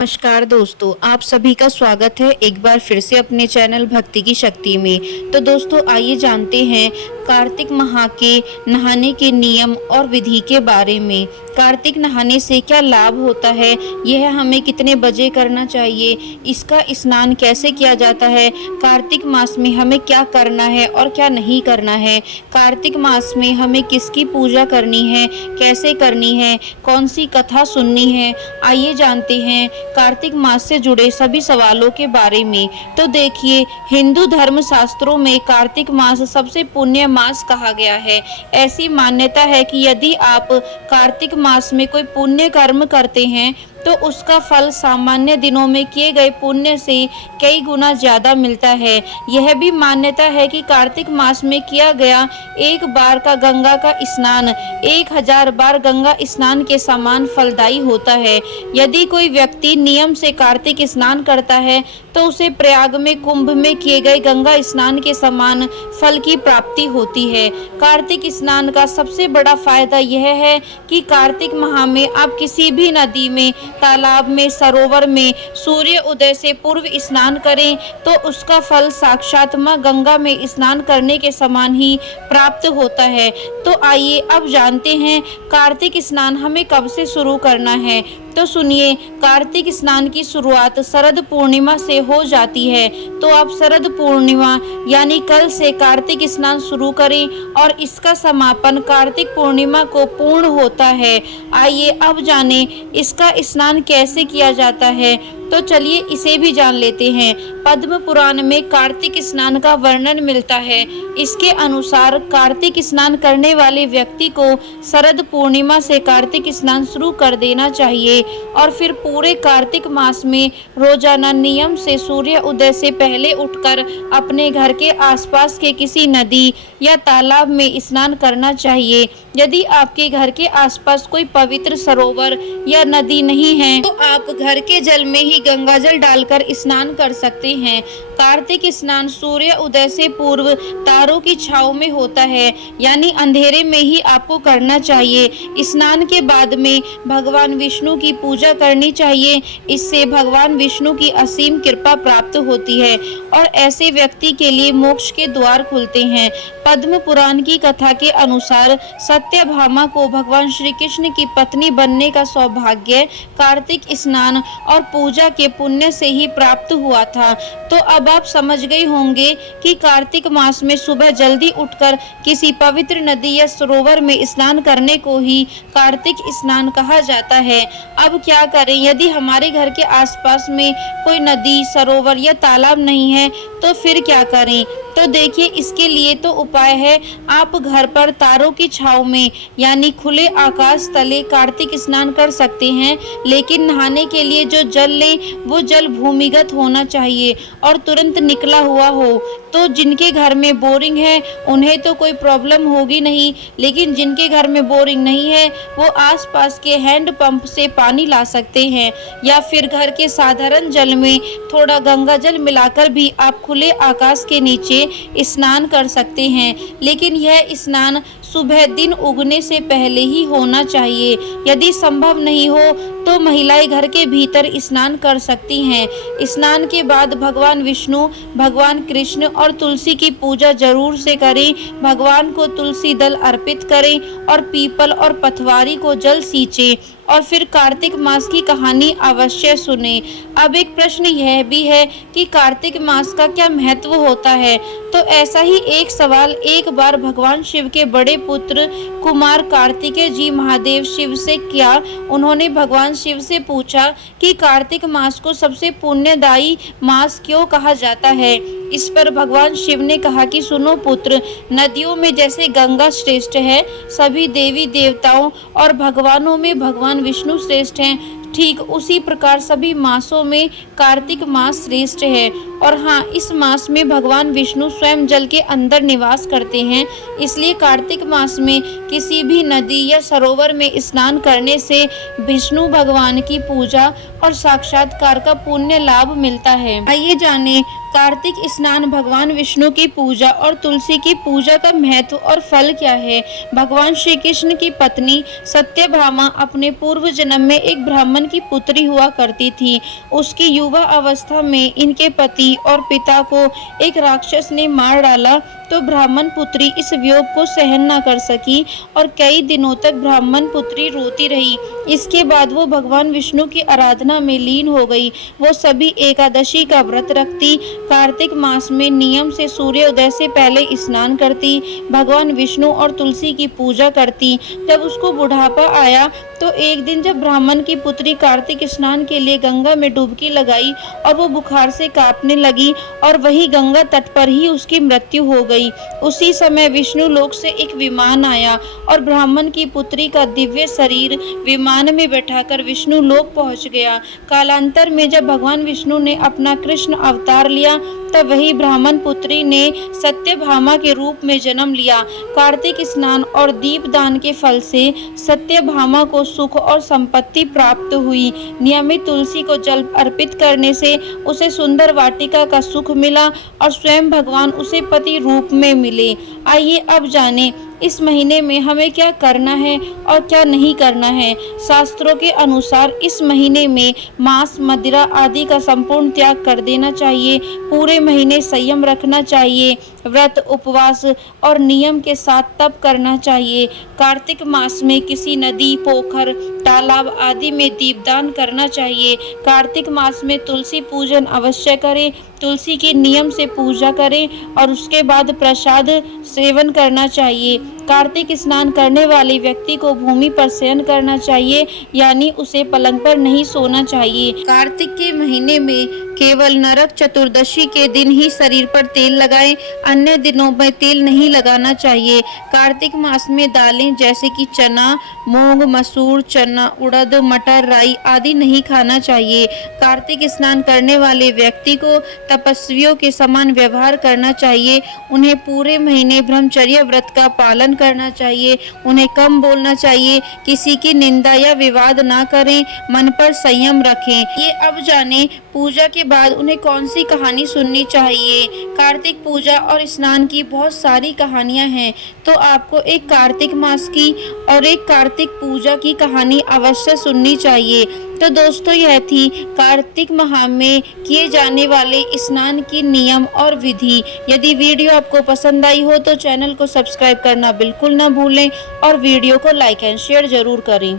नमस्कार दोस्तों, आप सभी का स्वागत है एक बार फिर से अपने चैनल भक्ति की शक्ति में। तो दोस्तों आइए जानते हैं कार्तिक माह के नहाने के नियम और विधि के बारे में। कार्तिक नहाने से क्या लाभ होता है, यह हमें कितने बजे करना चाहिए, इसका स्नान कैसे किया जाता है, कार्तिक मास में हमें क्या करना है और क्या नहीं करना है, कार्तिक मास में हमें किसकी पूजा करनी है, कैसे करनी है, कौन सी कथा सुननी है, आइए जानते हैं कार्तिक मास से जुड़े सभी सवालों के बारे में। तो देखिए, हिंदू धर्म शास्त्रों में कार्तिक मास सबसे पुण्य मास कहा गया है। ऐसी मान्यता है कि यदि आप कार्तिक मास में कोई पुण्य कर्म करते हैं तो उसका फल सामान्य दिनों में किए गए पुण्य से कई गुना ज्यादा मिलता है। यह भी मान्यता है कि कार्तिक मास में किया गया एक बार का गंगा का स्नान 1000 बार गंगा स्नान के समान फलदायी होता है। यदि कोई व्यक्ति नियम से कार्तिक स्नान करता है तो उसे प्रयाग में कुंभ में किए गए गंगा स्नान के समान फल की प्राप्ति होती है। कार्तिक स्नान का सबसे बड़ा फायदा यह है कि कार्तिक माह में आप किसी भी नदी में, तालाब में, सरोवर में सूर्य उदय से पूर्व स्नान करें तो उसका फल साक्षात मां गंगा में स्नान करने के समान ही प्राप्त होता है। तो आइए अब जानते हैं कार्तिक स्नान हमें कब से शुरू करना है। तो सुनिए, कार्तिक स्नान की शुरुआत शरद पूर्णिमा से हो जाती है। तो आप शरद पूर्णिमा यानी कल से कार्तिक स्नान शुरू करें और इसका समापन कार्तिक पूर्णिमा को पूर्ण होता है। आइए अब जानें इसका स्नान कैसे किया जाता है। तो चलिए इसे भी जान लेते हैं। पद्म पुराण में कार्तिक स्नान का वर्णन मिलता है। इसके अनुसार कार्तिक स्नान करने वाले व्यक्ति को शरद पूर्णिमा से कार्तिक स्नान शुरू कर देना चाहिए और फिर पूरे कार्तिक मास में रोजाना नियम से सूर्य उदय से पहले उठकर अपने घर के आसपास के किसी नदी या तालाब में स्नान करना चाहिए। यदि आपके घर के आसपास कोई पवित्र सरोवर या नदी नहीं है तो आप घर के जल में ही गंगा जल डालकर स्नान कर सकते हैं। कार्तिक स्नान सूर्य उदय से पूर्व तारों की छांव में होता है, यानी अंधेरे में ही आपको करना चाहिए। स्नान के बाद में भगवान विष्णु की पूजा करनी चाहिए। इससे भगवान विष्णु की असीम कृपा प्राप्त होती है और ऐसे व्यक्ति के लिए मोक्ष के द्वार खुलते हैं। पद्म पुराण की कथा के अनुसार सत्यभामा को भगवान श्री कृष्ण की पत्नी बनने का सौभाग्य कार्तिक स्नान और पूजा के पुण्य से ही प्राप्त हुआ था। तो अब आप समझ गए होंगे कि कार्तिक मास में सुबह जल्दी उठकर किसी पवित्र नदी या सरोवर में स्नान करने को ही कार्तिक स्नान कहा जाता है। अब क्या करें यदि हमारे घर के आसपास में कोई नदी, सरोवर या तालाब नहीं है तो फिर क्या करें। तो देखिए, इसके लिए तो उपाय है, आप घर पर तारों की छांव में यानी खुले आकाश तले कार्तिक स्नान कर सकते हैं। लेकिन नहाने के लिए जो जल लें वो जल भूमिगत होना चाहिए और तुरंत निकला हुआ हो। तो जिनके घर में बोरिंग है उन्हें तो कोई प्रॉब्लम होगी नहीं, लेकिन जिनके घर में बोरिंग नहीं है वो आसपास के हैंड पंप से पानी ला सकते हैं या फिर घर के साधारण जल में थोड़ा गंगा जल मिलाकर भी आप खुले आकाश के नीचे स्नान कर सकते हैं। लेकिन यह स्नान सुबह दिन उगने से पहले ही होना चाहिए। यदि संभव नहीं हो तो महिलाएं घर के भीतर स्नान कर सकती हैं। स्नान के बाद भगवान विष्णु, भगवान कृष्ण और तुलसी की पूजा जरूर से करें। भगवान को तुलसी दल अर्पित करें और पीपल और पथवारी को जल सींचें और फिर कार्तिक मास की कहानी अवश्य सुने। अब एक प्रश्न यह भी है कि कार्तिक मास का क्या महत्व होता है। तो ऐसा ही एक सवाल एक बार भगवान शिव के बड़े पुत्र कुमार कार्तिकेय जी महादेव शिव से किया। उन्होंने भगवान शिव से पूछा कि कार्तिक मास को सबसे पुण्यदायी मास क्यों कहा जाता है। इस पर भगवान शिव ने कहा कि सुनो पुत्र, नदियों में जैसे गंगा श्रेष्ठ है, सभी देवी देवताओं और भगवानों में भगवान विष्णु श्रेष्ठ हैं, ठीक उसी प्रकार सभी मासों में कार्तिक मास श्रेष्ठ है। और हाँ, इस मास में भगवान विष्णु स्वयं जल के अंदर निवास करते हैं। इसलिए कार्तिक मास में किसी भी नदी या सरोवर में स्नान करने से विष्णु भगवान की पूजा और साक्षात्कार का पुण्य लाभ मिलता है। आइए जाने कार्तिक स्नान, भगवान विष्णु की पूजा और तुलसी की पूजा का महत्व और फल क्या है। भगवान श्री कृष्ण की पत्नी सत्यभामा अपने पूर्व जन्म में एक ब्राह्मण ब्राह्मण की पुत्री हुआ करती थी। उसकी युवा अवस्था में इनके पति और पिता को एक राक्षस ने मार डाला, तो ब्राह्मण पुत्री इस वियोग को सहन न कर सकी और कई दिनों तक ब्राह्मण पुत्री रोती रही। इसके बाद वो भगवान विष्णु की आराधना में लीन हो गई। वो सभी एकादशी का व्रत रखती, कार्तिक मास में नियम से सूर्योदय से पहले स्नान करती, भगवान विष्णु और तुलसी की पूजा करती। जब उसको बुढ़ापा आया तो एक दिन जब ब्राह्मण की पुत्री कार्तिक स्नान के लिए गंगा में डुबकी लगाई और वो बुखार से कांपने लगी और वही गंगा तट पर ही उसकी मृत्यु हो गई। उसी समय विष्णु लोक से एक विमान आया और ब्राह्मण की पुत्री का दिव्य शरीर विमान में बैठाकर विष्णु लोक पहुंच गया। कालांतर में जब भगवान विष्णु ने अपना कृष्ण अवतार लिया तब वही ब्राह्मण पुत्री ने सत्यभामा के रूप में जन्म लिया। कार्तिक स्नान और दीपदान के फल से सत्यभामा को सुख और संपत्ति प्राप्त हुई। नियमित तुलसी को जल अर्पित करने से उसे सुंदर वाटिका का सुख मिला और स्वयं भगवान उसे पति रूप में मिले। आइए अब जानें इस महीने में हमें क्या करना है और क्या नहीं करना है। शास्त्रों के अनुसार इस महीने में मांस, मदिरा आदि का संपूर्ण त्याग कर देना चाहिए। पूरे महीने संयम रखना चाहिए। व्रत, उपवास और नियम के साथ तप करना चाहिए। कार्तिक मास में किसी नदी, पोखर, तालाब आदि में दीपदान करना चाहिए। कार्तिक मास में तुलसी पूजन अवश्य करें। तुलसी की नियम से पूजा करें और उसके बाद प्रसाद सेवन करना चाहिए। कार्तिक स्नान करने वाले व्यक्ति को भूमि पर शयन करना चाहिए, यानी उसे पलंग पर नहीं सोना चाहिए। कार्तिक के महीने में केवल नरक चतुर्दशी के दिन ही शरीर पर तेल लगाएं, अन्य दिनों में तेल नहीं लगाना चाहिए। कार्तिक मास में दालें जैसे कि चना, मूंग, मसूर, चना, उड़द, मटर, राई आदि नहीं खाना चाहिए। कार्तिक स्नान करने वाले व्यक्ति को तपस्वियों के समान व्यवहार करना चाहिए। उन्हें पूरे महीने ब्रह्मचर्य व्रत का पालन करना चाहिए। उन्हें कम बोलना चाहिए, किसी की निंदा या विवाद ना करें, मन पर संयम रखें। ये अब जाने पूजा के बाद उन्हें कौन सी कहानी सुननी चाहिए। कार्तिक पूजा और स्नान की बहुत सारी कहानियां हैं, तो आपको एक कार्तिक मास की और एक कार्तिक पूजा की कहानी अवश्य सुननी चाहिए। तो दोस्तों, यह थी कार्तिक माह में किए जाने वाले स्नान की नियम और विधि। यदि वीडियो आपको पसंद आई हो तो चैनल को सब्सक्राइब करना बिल्कुल ना भूलें और वीडियो को लाइक एंड शेयर जरूर करें।